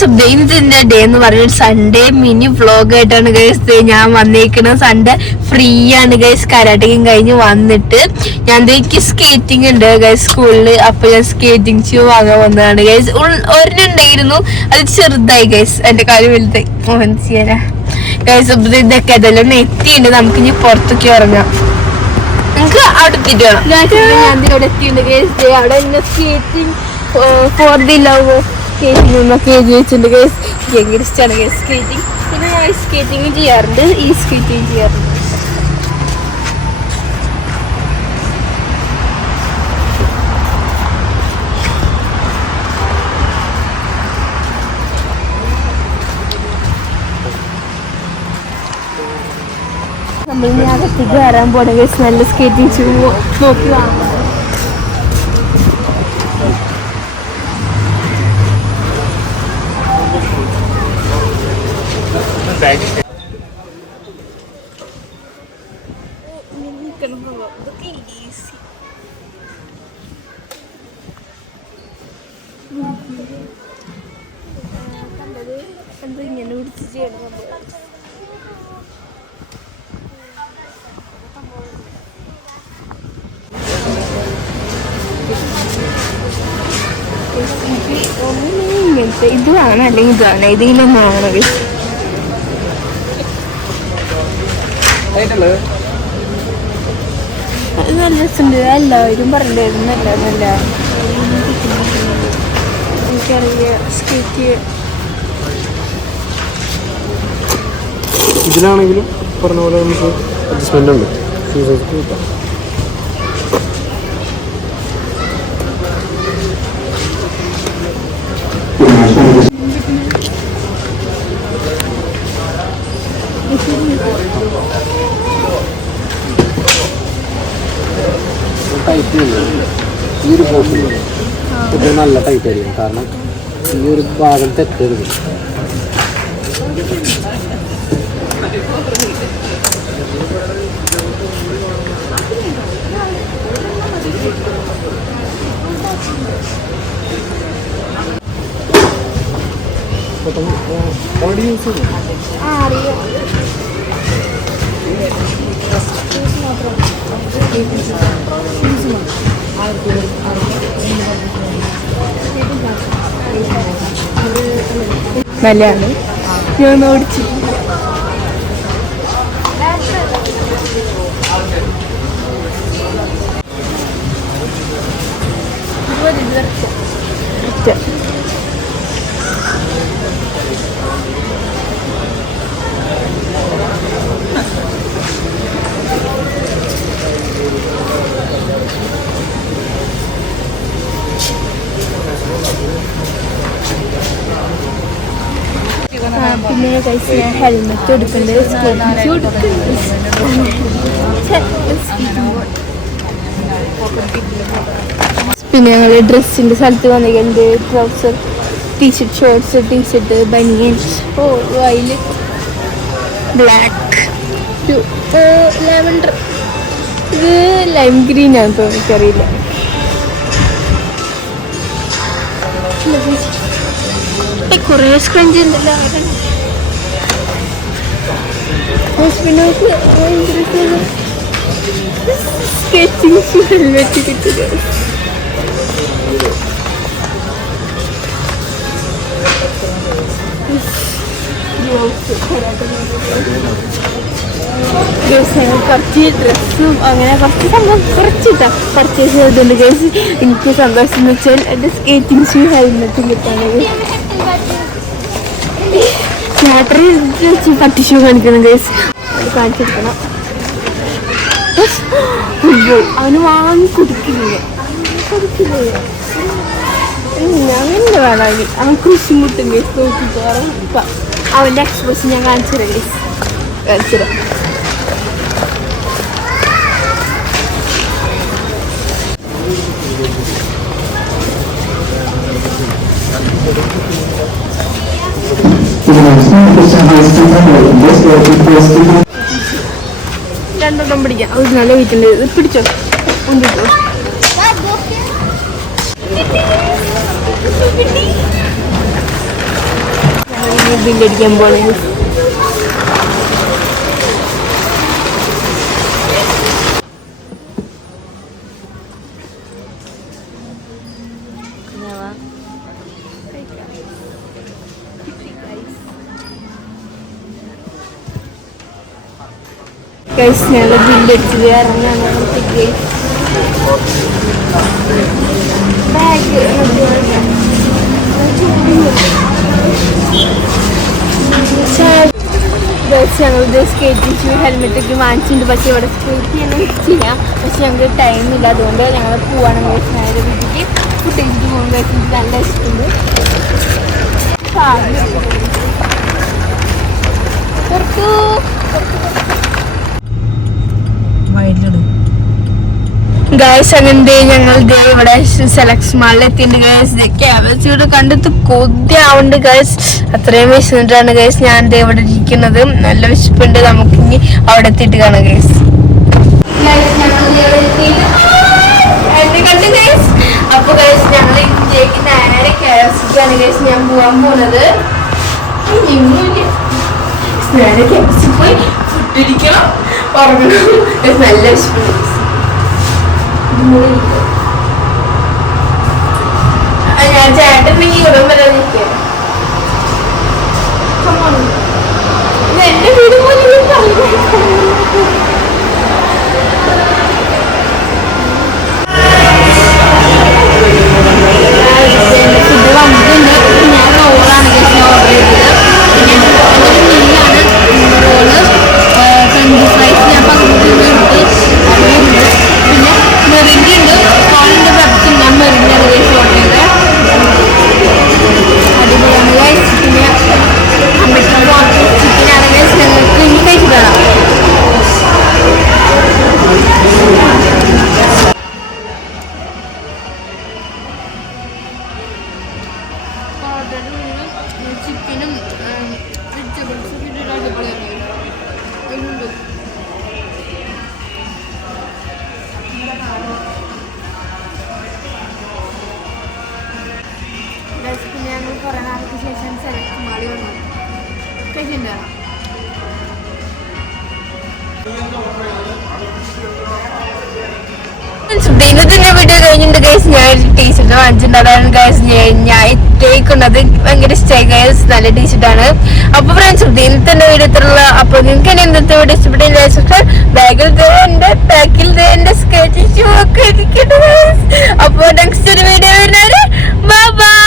ഇന്നത്തെ ഡേ എന്ന് പറയുന്നത് സൺഡേ മിനി വ്ളോഗ് ആയിട്ടാണ് ഗൈസ് ഞാൻ വന്നേക്കുന്നത്. സൺഡേ ഫ്രീ ആണ് ഗൈസ്. കരാട്ടയും കഴിഞ്ഞ് വന്നിട്ട് ഞാൻ എനിക്ക് സ്കേറ്റിംഗ് ഉണ്ട് ഗൈസ് സ്കൂളിൽ. അപ്പൊ ഞാൻ സ്കേറ്റിംഗ് ഷൂ വാങ്ങാൻ വന്നതാണ് ഗൈസ്. ഒരെണ്ണുണ്ടായിരുന്നു, അത് ചെറുതായി ഗൈസ്, എന്റെ കാര്യം വലുതായി. മോഹൻ ചെയ്യാനാ ഗൈസ്. ഇതൊക്കെ അതെല്ലാം എത്തിയുണ്ട്, നമുക്ക് ഇനി പുറത്തൊക്കെ ഇറങ്ങാം. നമുക്ക് അവിടെ എത്തിയിട്ട് വേണം. ഞാൻ ഇവിടെ എത്തിയിട്ടുണ്ട് ഗൈസ്. അവിടെ എന്നെ skating for the love skating എന്നൊക്കെ എഴുതി വെച്ചിട്ടുണ്ട് ഗൈസ്. ഭയങ്കര ഇഷ്ടമാണ് ഗൈസ് സ്കേറ്റിംഗ്. പിന്നെ ഞാൻ സ്കേറ്റിംഗ് ചെയ്യാറുണ്ട്, ഈ സ്കേറ്റിംഗ് ചെയ്യാറുണ്ട്. നമ്മൾ ഇനി അകത്തേക്ക് കയറാൻ പോണ ഗൈസ്. നല്ല സ്കേറ്റിംഗ് ഷൂ നോക്കി വാങ്ങാം. കണ്ടത് എന്താ ഇങ്ങനെ പിടിച്ച് ചെയ്യണം. ഇങ്ങനത്തെ ഇത് വാങ്ങണം, അല്ലെങ്കിൽ ഇത് വാങ്ങണം, ഇതിലും വാങ്ങണം. അത് നല്ല രസമുണ്ട്. എല്ലാവരും പറഞ്ഞിട്ടുണ്ടായിരുന്നു നല്ല നല്ല. എനിക്കറിയാം സ്കേറ്റ് ഇതിലാണെങ്കിലും പറഞ്ഞ പോലെ നമുക്ക് അഡ്ജസ്റ്റ്മെന്റ് ഉണ്ട്. ഷൂസ് കിട്ടാം. ടൈറ്റ് ഈ ഒരു പോർഷൻ ഇത് നല്ല ടൈറ്റ് ആയിരിക്കും, കാരണം ഈ ഒരു ഭാഗം തെറ്റരുത്. ഓൾറെഡി യൂസ് ചെയ്തു. നല്ലതാണ്, ഞാൻ ഓടിച്ചു. പിന്നെ കഴിച്ച് ഞാൻ ഹെൽമെറ്റ് എടുക്കുന്നുണ്ട്, സ്കേറ്റിംഗ് ഷൂ എടുക്കുന്നുണ്ട്. പിന്നെ ഞങ്ങൾ ഡ്രസ്സിൻ്റെ സ്ഥലത്ത് വന്നിട്ടുണ്ട്. ട്രൗസർ, ടീഷർട്ട്, ഷോർട്സ്, ടീഷർട്ട്, ബനിയൻ. അതിൽ ബ്ലാക്ക്, ലാവൻഡർ, ഇത് ലൈം ഗ്രീൻ ആണെന്ന് തോന്നുന്നു, എനിക്കറിയില്ല. കുറേ സ്ക്രഞ്ച് ഉണ്ടല്ലോ. സ്കെച്ചിങ് ഹെൽമെറ്റ് കിട്ടുക. കുറച്ച് ഡ്രസ്സും അങ്ങനെ കുറച്ച് സംഭവം കുറച്ചിട്ടാ പർച്ചേസ് ചെയ്തിട്ടുണ്ട് ഗൈസ്. എനിക്ക് സന്തോഷം എന്ന് വെച്ചാൽ എൻ്റെ സ്കേറ്റിംഗ് ഷൂ ഹെൽമെറ്റ് കിട്ടാണെങ്കിൽ. ബാറ്ററി വെച്ച് പട്ടി ഷൂ കാണിക്കണം ഗൈസ്, അത് കാണിച്ചെടുക്കണം. അവന് വാങ്ങി കൊടുക്കില്ല, അങ്ങനെ വേണമെങ്കിൽ അവൻ കൃഷി മുട്ടും ഗൈസ്. നോക്കിക്കോ അവൻ്റെ എക്സ്പ്രഷൻ ഞാൻ കാണിച്ചുതരാം ഗൈസ്, കാണിച്ചുതരാം. രണ്ടെണ്ണം പിടിക്കാം, അത് നല്ല വീട്ടിൽ പിടിച്ചോ. ഉണ്ടിട്ടോ ബില്ലടിക്കാൻ പോണേ. ഞങ്ങൾ ബില്ലടിച്ചത് കാരണം ബാഗ് ഞങ്ങൾ സ്കേറ്റിംഗ് ഷൂ ഹെൽമെറ്റ് ഒക്കെ വാങ്ങിച്ചിട്ടുണ്ട്. പക്ഷേ ഇവിടെ സ്കേറ്റ് ചെയ്യാൻ ചെയ്യാം, പക്ഷെ ഞങ്ങൾക്ക് ടൈമില്ല. അതുകൊണ്ട് ഞങ്ങൾ പോവാണ് നേരെ വീട്ടിലേക്ക് ഫുഡ് കഴിച്ചിട്ട് പോകുന്ന കഴിച്ചിട്ട് നല്ല ഇഷ്ടമുണ്ട്. ഗൈസ് അങ്ങനെ ഞങ്ങൾ ഇവിടെ സെലക്ഷൻ മാളിൽ എത്തിയിട്ടുണ്ട് ഗൈസ്. ക്യാബേജ് കണ്ടിട്ട് കൊതിയാവുന്നുണ്ട് ഗൈസ്. അത്രയും വിശന്നിട്ടാണ് ഗൈസ് ഞാൻ ഇവിടെ ഇരിക്കുന്നത്. നല്ല വിശപ്പുണ്ട്. നമുക്ക് ഇനി അവിടെ എത്തിയിട്ട് കാണാം ഗൈസ്. അപ്പൊ ഗൈസ് ഞങ്ങൾ ഇന്ത്യക്ക് നേരെ KFCക്കാണ് ഗൈസ് ഞാൻ പോവാൻ പോകുന്നത്. നേരെ KFC പോയി ഫുഡ് ഇരിക്കണം, ഉറങ്ങണം. നല്ല വിശപ്പുണ്ട്. ഞാൻ ചേട്ടനെങ്കിൽ ഉടൻ വരാൻ നിൽക്കാം. എന്റെ വീട് പോലും ഫുഡ് വന്നിട്ടുണ്ട്. ഞാൻ റോളാണ് ഓർഡർ ചെയ്തത്. പിന്നെ ഒരു മീനാണ് റോള്, ഫ്രഞ്ച് ഫ്രൈസ് ഞാൻ 15 രൂപ എടുത്ത് അതുണ്ട്. പിന്നെ മെറിൻഡ ഉണ്ട്, കോളിൻ്റെ പെപ്സി ഞാൻ മെറിൻഡ ഓർഡർ ചെയ്തത്. അടിപൊളിയാണ് ഗൈസ്. പിന്നെ അമ്മയ്ക്ക് ചിക്കൻ ആണെങ്കിൽ ഞങ്ങൾക്ക് ഇനി കഴിച്ചിട്ട് കാണാം. ചിക്കനും വെജിറ്റബിൾസും ഇട്ടിട്ട് അടിപൊളിയാണ്. പിന്നെ ഞങ്ങൾ കുറേ നാൾക്ക് ശേഷം സെലക്ട് മാളി വന്നു കഴിച്ചിട്ടുണ്ടോ? ഇന്നത്തെ വീഡിയോ കഴിഞ്ഞിട്ടുണ്ട് ഗൈസ്. ഞാൻ ടീഷർട്ട് വാങ്ങിച്ചിട്ടുണ്ട്. അതാണ് ഗൈസ് ഞാൻ ഇട്ടേക്കുന്നത്. ഭയങ്കര ഇഷ്ടമായി ഗൈസ്, നല്ല ടീഷർട്ടാണ്. അപ്പൊ ഫ്രണ്ട്സ് ഇന്നത്തെ വീഡിയോ ഇത്രയുള്ള. അപ്പൊ നിങ്ങൾക്ക് എന്നെ ഇന്നത്തെ വീഡിയോ ഇഷ്ടപ്പെട്ടില്ല ബാഗിൽ എന്റെ ബാക്കിൽ എന്റെ സ്കേറ്റിംഗ് ഷൂ ഒക്കെ ഇരിക്കട്ടെ. അപ്പൊ നെക്സ്റ്റ് ഒരു വീഡിയോ വരുന്നവരെ ബൈ ബൈ.